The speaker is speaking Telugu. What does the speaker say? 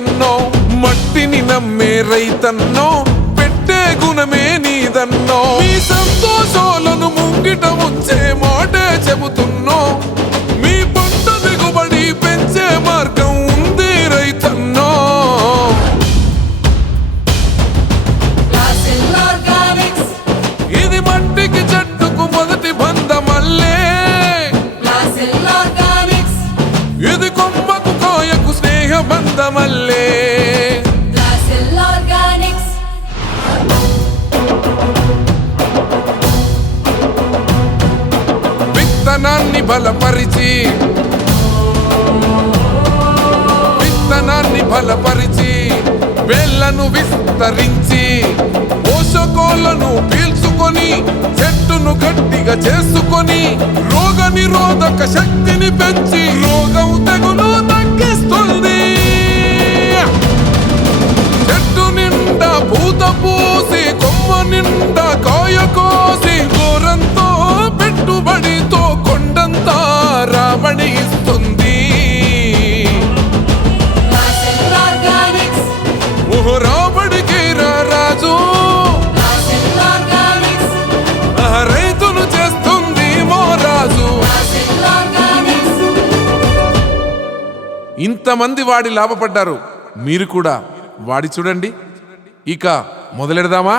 నీదన్నో, మట్టిని నమ్మే రైతన్నో, పెట్టే గుణమే నీదన్నో. మీ సంతోషాలను ముంగిట ఉంచే మాటే చెబుతున్నో, మీ పంట దిగుబడి పెంచే మార్గం ఉంది రైతన్నో. ఇది మట్టికి చెట్టుకు మొదటి బంధమల్లే, ఇది కొమ్మకు కాయకు స్నేహ బంధమల్లే. విత్తనాన్ని బలపరిచి, విత్తనాన్ని బలపరిచి, వేళ్లను విస్తరించి, పోషకాలను పీల్చుకొని, చెట్టును గట్టిగా చేసుకొని, రోగ నిరోధక శక్తిని పెంచి, రోగం తెగులు తగ్గిస్తుంది. చెట్టు నిండా పూత పూసి, కొమ్మ నిండా కాయ కోసి, గోరంతో పెట్టుబడితో కొండంతా రాబడి ఇస్తుంది. రాబడికి రాజు రైతును చేస్తుంది మోరాజు. ఇంతమంది వాడి లాభపడ్డారు, మీరు కూడా వాడి చూడండి. ఇక మొదలెడదామా?